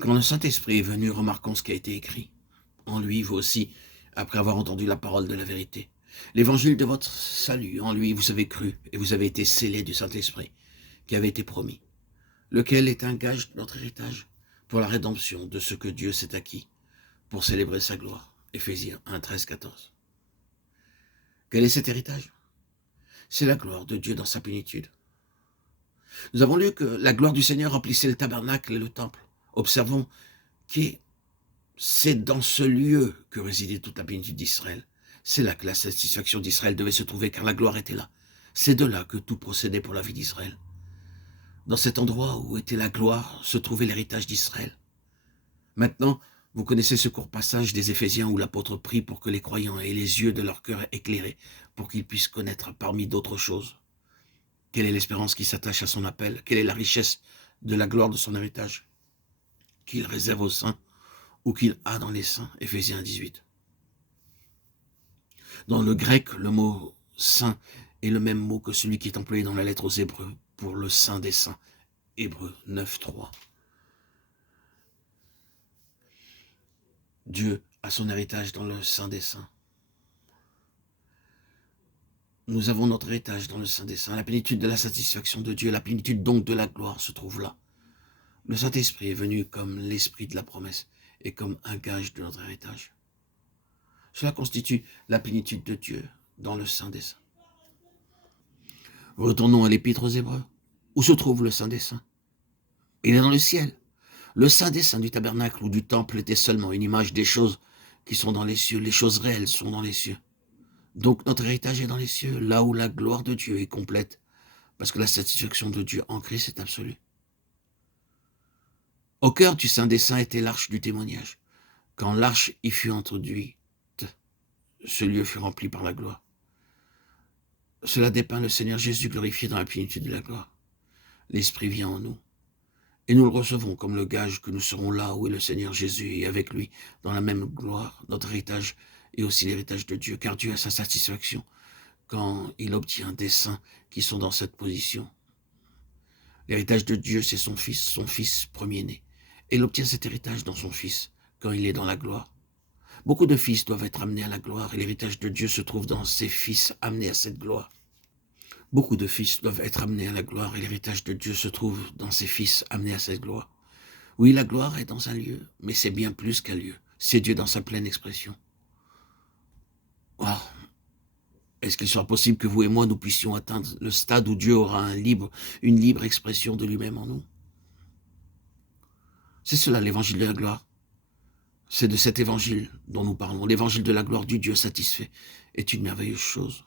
Quand le Saint-Esprit est venu, remarquons ce qui a été écrit. En lui, vous aussi, après avoir entendu la parole de la vérité. L'évangile de votre salut, en lui, vous avez cru et vous avez été scellés du Saint-Esprit, qui avait été promis, lequel est un gage de notre héritage pour la rédemption de ce que Dieu s'est acquis, pour célébrer sa gloire. Éphésiens 1, 13, 14. Quel est cet héritage? C'est la gloire de Dieu dans sa plénitude. Nous avons lu que la gloire du Seigneur remplissait le tabernacle et le temple. Observons que c'est dans ce lieu que résidait toute la plénitude d'Israël. C'est là que la satisfaction d'Israël devait se trouver, car la gloire était là. C'est de là que tout procédait pour la vie d'Israël. Dans cet endroit où était la gloire, se trouvait l'héritage d'Israël. Maintenant, vous connaissez ce court passage des Éphésiens où l'apôtre prie pour que les croyants aient les yeux de leur cœur éclairés, pour qu'ils puissent connaître parmi d'autres choses. Quelle est l'espérance qui s'attache à son appel? Quelle est la richesse de la gloire de son héritage qu'il réserve aux saints ou qu'il a dans les saints? Éphésiens 18. Dans le grec, le mot « saint » est le même mot que celui qui est employé dans la lettre aux Hébreux pour le saint des saints. Hébreux 9, 3. Dieu a son héritage dans le saint des saints. Nous avons notre héritage dans le saint des saints. La plénitude de la satisfaction de Dieu, la plénitude donc de la gloire se trouve là. Le Saint-Esprit est venu comme l'esprit de la promesse et comme un gage de notre héritage. Cela constitue la plénitude de Dieu dans le saint des saints. Retournons à l'épître aux Hébreux. Où se trouve le saint des saints? Il est dans le ciel. Le saint des saints du tabernacle ou du temple était seulement une image des choses qui sont dans les cieux. Les choses réelles sont dans les cieux. Donc notre héritage est dans les cieux, là où la gloire de Dieu est complète, parce que la satisfaction de Dieu en Christ est absolue. Au cœur du saint des saints était l'arche du témoignage. Quand l'arche y fut introduite, ce lieu fut rempli par la gloire. Cela dépeint le Seigneur Jésus glorifié dans la plénitude de la gloire. L'Esprit vient en nous, et nous le recevons comme le gage que nous serons là où est le Seigneur Jésus, et avec lui, dans la même gloire, notre héritage et aussi l'héritage de Dieu, car Dieu a sa satisfaction quand il obtient des saints qui sont dans cette position. L'héritage de Dieu, c'est son fils premier-né. Et il obtient cet héritage dans son fils, quand il est dans la gloire. Beaucoup de fils doivent être amenés à la gloire, et l'héritage de Dieu se trouve dans ses fils amenés à cette gloire. Beaucoup de fils doivent être amenés à la gloire, et l'héritage de Dieu se trouve dans ses fils amenés à cette gloire. Oui, la gloire est dans un lieu, mais c'est bien plus qu'un lieu. C'est Dieu dans sa pleine expression. Oh, est-ce qu'il sera possible que vous et moi, nous puissions atteindre le stade où Dieu aura une libre expression de lui-même en nous? C'est cela l'évangile de la gloire. C'est de cet évangile dont nous parlons. L'évangile de la gloire du Dieu satisfait est une merveilleuse chose.